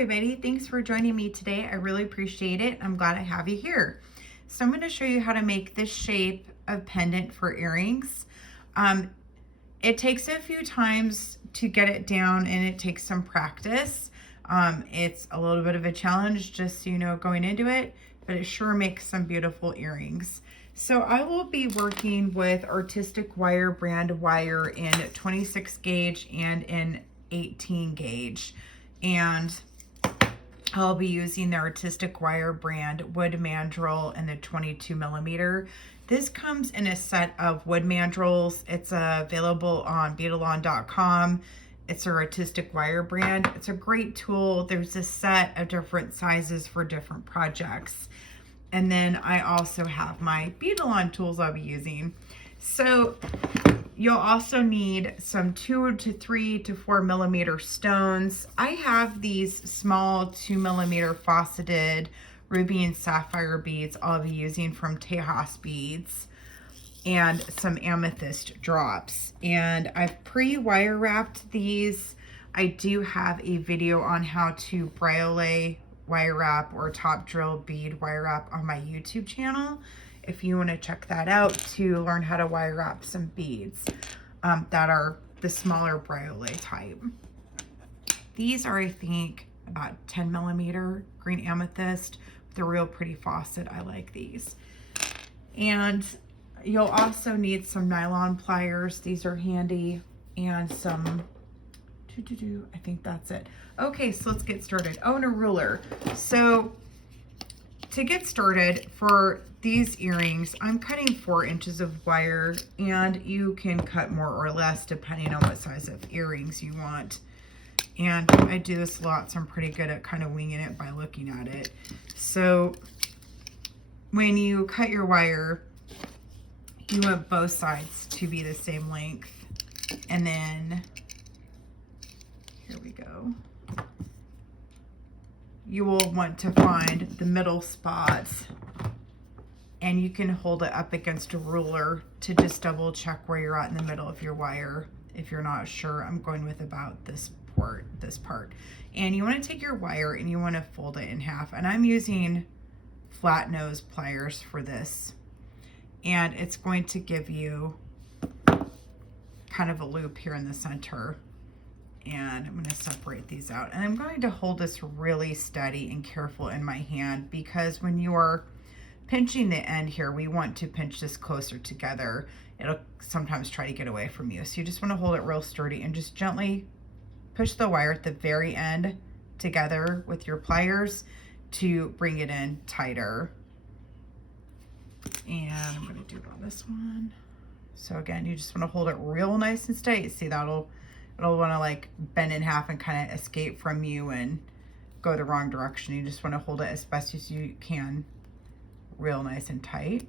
everybody, thanks for joining me today. I really appreciate it. I'm glad I have you here. So I'm going to show you how to make this shape of pendant for earrings. It takes a few times to get it down and it takes some practice. It's a little bit of a challenge, just so you know, going into it, but it sure makes some beautiful earrings. So I will be working with Artistic Wire brand wire in 26 gauge and in 18 gauge. And I'll be using the Artistic Wire brand wood mandrel in the 22 millimeter. This comes in a set of wood mandrels. It's available on beading.com. It's a Artistic Wire brand. It's a great tool. There's a set of different sizes for different projects. And then I also have my Beading tools I'll be using. So you'll also need some 2 to 3 to 4 millimeter stones. I have these small 2 millimeter faceted ruby and sapphire beads I'll be using from Tejas Beads, and some amethyst drops. And I've pre-wire wrapped these. I do have a video on how to briolet wire wrap or top drill bead wire wrap on my YouTube channel, if you want to check that out to learn how to wire wrap some beads that are the smaller briolet type. These are, I think, about 10 millimeter green amethyst. They're real pretty facet. I like these. And you'll also need some nylon pliers. These are handy, and some I think that's it. Okay, so let's get started. Oh, and a ruler. So to get started for these earrings, I'm cutting 4 inches of wire, and you can cut more or less depending on what size of earrings you want. And I do this a lot, so I'm pretty good at kind of winging it by looking at it. So when you cut your wire, you want both sides to be the same length. And then, here we go. You will want to find the middle spots, and you can hold it up against a ruler to just double check where you're at in the middle of your wire. If you're not sure, I'm going with about this part. And you want to take your wire and you want to fold it in half. And I'm using flat nose pliers for this. And it's going to give you kind of a loop here in the center. And I'm going to separate these out. And I'm going to hold this really steady and careful in my hand, because when you are pinching the end here, we want to pinch this closer together. It'll sometimes try to get away from you. So you just want to hold it real sturdy and just gently push the wire at the very end together with your pliers to bring it in tighter. And I'm going to do it on this one. So again, you just want to hold it real nice and tight. See, it'll want to like bend in half and kind of escape from you and go the wrong direction. You just want to hold it as best as you can, real nice and tight.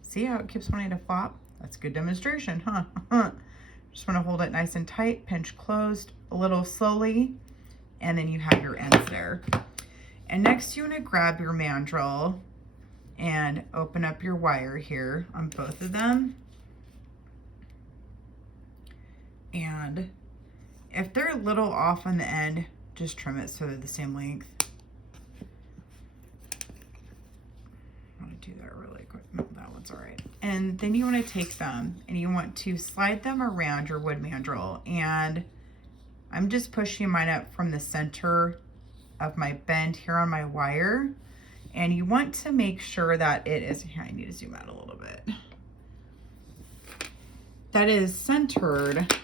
See how it keeps wanting to flop? That's a good demonstration, huh? Just want to hold it nice and tight, pinch closed a little slowly, and then you have your ends there. And next you want to grab your mandrel and open up your wire here on both of them. And if they're a little off on the end, just trim it so they're the same length. I'm gonna do that really quick. No, that one's all right. And then you want to take them and you want to slide them around your wood mandrel. And I'm just pushing mine up from the center of my bend here on my wire. And you want to make sure that it is, here, I need to zoom out a little bit, that is centered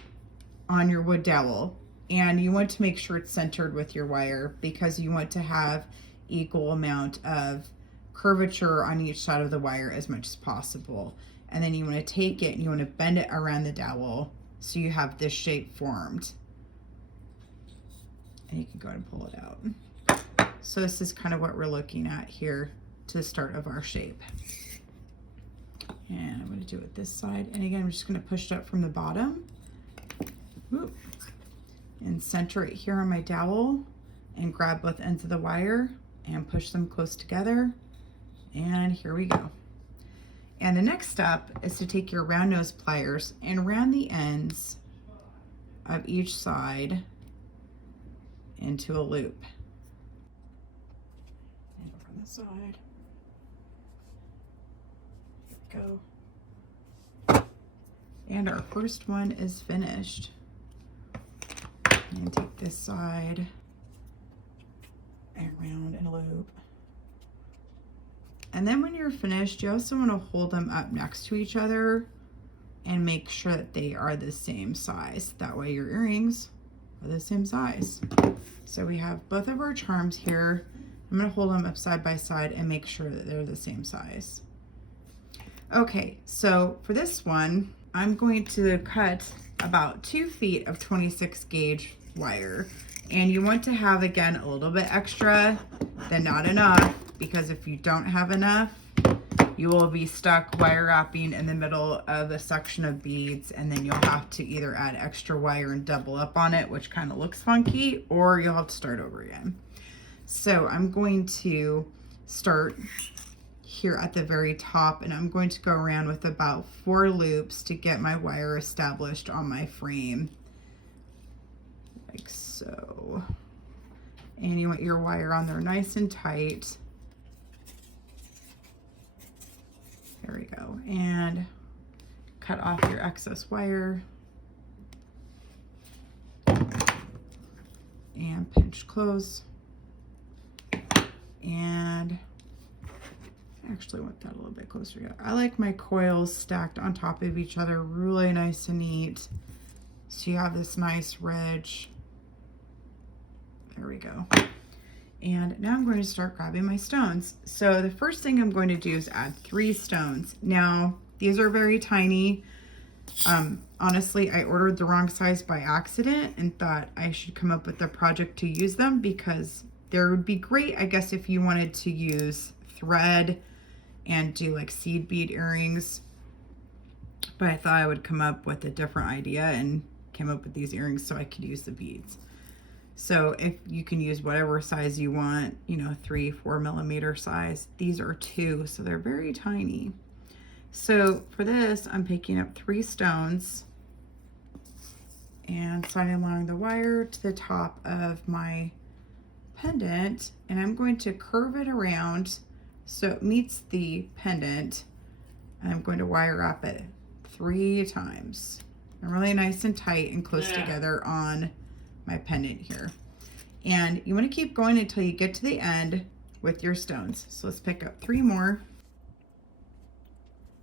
on your wood dowel. And you want to make sure it's centered with your wire, because you want to have equal amount of curvature on each side of the wire as much as possible. And then you want to take it and you want to bend it around the dowel so you have this shape formed. And you can go ahead and pull it out. So this is kind of what we're looking at here to the start of our shape. And I'm going to do it this side. And again, I'm just going to push it up from the bottom. Whoop. And center it here on my dowel and grab both ends of the wire and push them close together. And here we go. And the next step is to take your round nose pliers and round the ends of each side into a loop. the side. Here we go. And our first one is finished. And take this side and around in a loop. And then when you're finished, you also want to hold them up next to each other and make sure that they are the same size. That way your earrings are the same size. So we have both of our charms here. I'm going to hold them up side by side and make sure that they're the same size. Okay, so for this one, I'm going to cut about 2 feet of 26 gauge wire. And you want to have, again, a little bit extra than not enough, because if you don't have enough, you will be stuck wire wrapping in the middle of a section of beads, and then you'll have to either add extra wire and double up on it, which kind of looks funky, or you'll have to start over again. So I'm going to start here at the very top, and I'm going to go around with about 4 loops to get my wire established on my frame, like so. And you want your wire on there nice and tight. There we go. And cut off your excess wire and pinch close. And actually want that a little bit closer together. I like my coils stacked on top of each other, really nice and neat. So you have this nice ridge. There we go. And now I'm going to start grabbing my stones. So the first thing I'm going to do is add 3 stones. Now, these are very tiny. Honestly, I ordered the wrong size by accident and thought I should come up with a project to use them, because there would be great, I guess, if you wanted to use thread and do like seed bead earrings. But I thought I would come up with a different idea and came up with these earrings so I could use the beads. So if you can use whatever size you want, you know, 3-4 millimeter size. These are 2, so they're very tiny. So for this, I'm picking up 3 stones and sliding along the wire to the top of my pendant, and I'm going to curve it around so it meets the pendant, and I'm going to wire wrap it 3 times. And really nice and tight and close together on my pendant here. And you want to keep going until you get to the end with your stones. So let's pick up 3 more.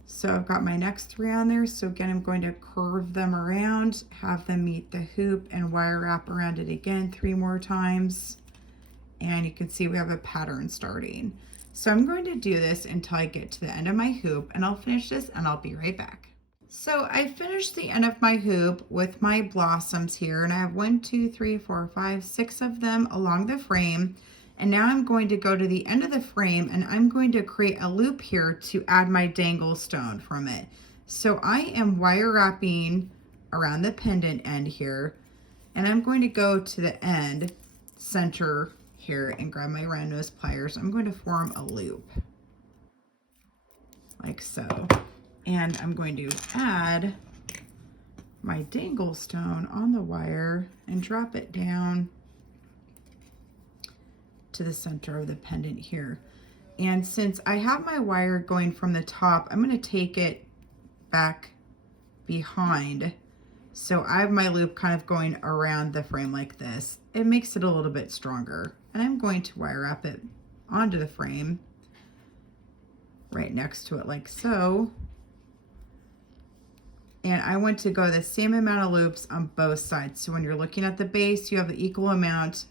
So I've got my next 3 on there. So again, I'm going to curve them around, have them meet the hoop, and wire wrap around it again 3 more times. And you can see we have a pattern starting. So I'm going to do this until I get to the end of my hoop, and I'll finish this and I'll be right back. So I finished the end of my hoop with my blossoms here, and I have 1, 2, 3, 4, 5, 6 of them along the frame. And now I'm going to go to the end of the frame, and I'm going to create a loop here to add my dangle stone from it. So I am wire wrapping around the pendant end here, and I'm going to go to the end center here and grab my round nose pliers. I'm going to form a loop like so. And I'm going to add my dangle stone on the wire and drop it down to the center of the pendant here. And since I have my wire going from the top, I'm going to take it back behind. So I have my loop kind of going around the frame like this. It makes it a little bit stronger. And I'm going to wire wrap it onto the frame right next to it like so. And I want to go the same amount of loops on both sides. So when you're looking at the base, you have the equal amount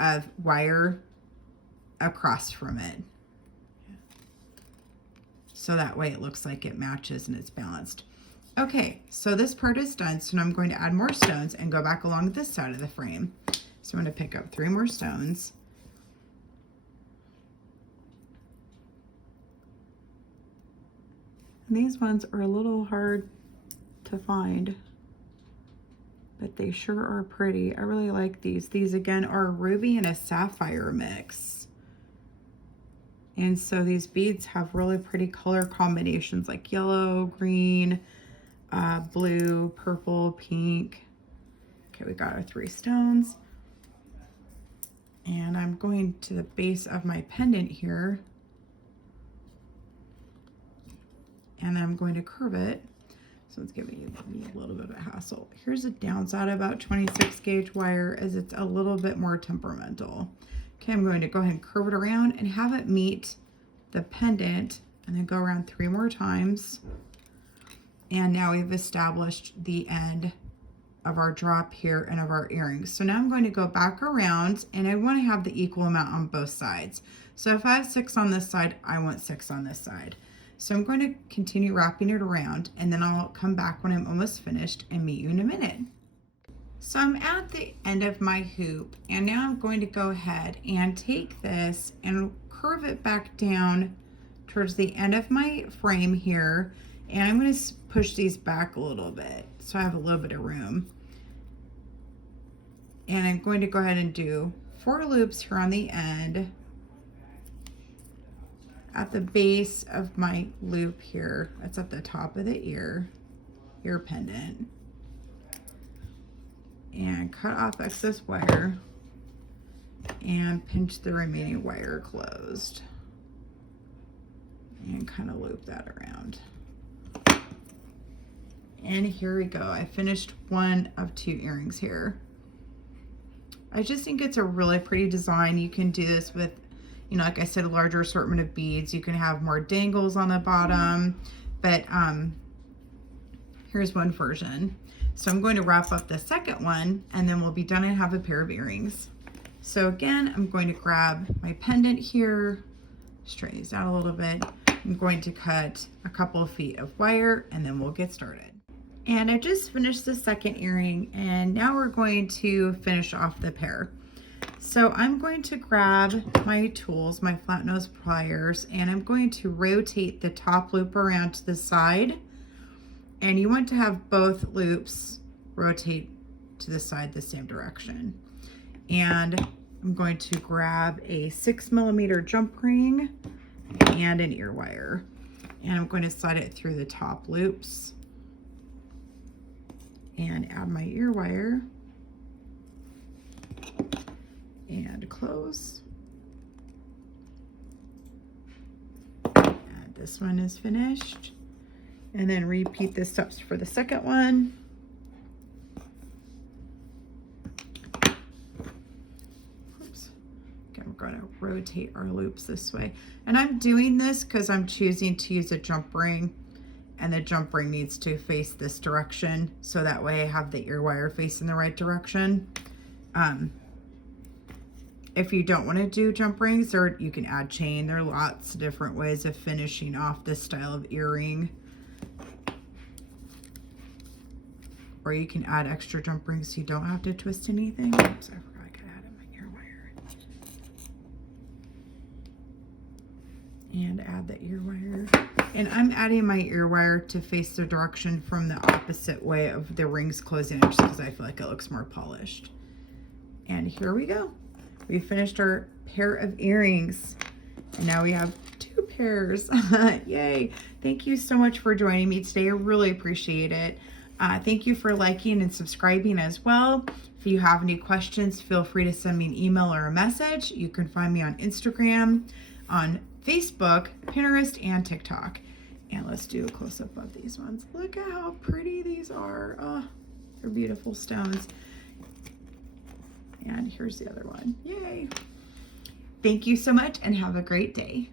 of wire across from it. So that way it looks like it matches and it's balanced. Okay, so this part is done. So now I'm going to add more stones and go back along this side of the frame. So I'm going to pick up 3 more stones. And these ones are a little hard to find, but they sure are pretty. I really like these. These again are a ruby and a sapphire mix. And so these beads have really pretty color combinations like yellow, green, blue, purple, pink. Okay, we got our 3 stones. And I'm going to the base of my pendant here. And I'm going to curve it. So it's giving you a little bit of a hassle. Here's a downside about 26 gauge wire is it's a little bit more temperamental. Okay, I'm going to go ahead and curve it around and have it meet the pendant and then go around 3 more times. And now we've established the end of our drop here and of our earrings. So now I'm going to go back around and I want to have the equal amount on both sides. So if I have 6 on this side, I want 6 on this side. So I'm going to continue wrapping it around and then I'll come back when I'm almost finished and meet you in a minute. So I'm at the end of my hoop and now I'm going to go ahead and take this and curve it back down towards the end of my frame here, and I'm going to push these back a little bit so I have a little bit of room. And I'm going to go ahead and do 4 loops here on the end at the base of my loop here. That's at the top of the ear pendant. And cut off excess wire and pinch the remaining wire closed. And kind of loop that around. And here we go. I finished 1 of 2 earrings here. I just think it's a really pretty design. You can do this with, you know, like I said, a larger assortment of beads. You can have more dangles on the bottom, but here's one version. So I'm going to wrap up the second one and then we'll be done and have a pair of earrings. So again, I'm going to grab my pendant here, straighten these out a little bit. I'm going to cut a couple of feet of wire and then we'll get started. And I just finished the second earring and now we're going to finish off the pair. So I'm going to grab my tools, my flat nose pliers, and I'm going to rotate the top loop around to the side. And you want to have both loops rotate to the side the same direction. And I'm going to grab a 6mm jump ring and an ear wire. And I'm going to slide it through the top loops and add my ear wire and close. And this one is finished. And then repeat the steps for the second one. Oops. Okay, we're going to rotate our loops this way. And I'm doing this because I'm choosing to use a jump ring, and the jump ring needs to face this direction, so that way I have the ear wire facing the right direction. If you don't want to do jump rings, or you can add chain. There are lots of different ways of finishing off this style of earring. Or you can add extra jump rings so you don't have to twist anything. Oops, I forgot I could add my ear wire. And add the ear wire. And I'm adding my ear wire to face the direction from the opposite way of the rings closing up, just because I feel like it looks more polished. And here we go. We finished our pair of earrings. And now we have 2 pairs. Yay. Thank you so much for joining me today. I really appreciate it. Thank you for liking and subscribing as well. If you have any questions, feel free to send me an email or a message. You can find me on Instagram, on Facebook, Pinterest, and TikTok. And let's do a close-up of these ones. Look at how pretty these are. Oh, they're beautiful stones. And here's the other one. Yay. Thank you so much and have a great day.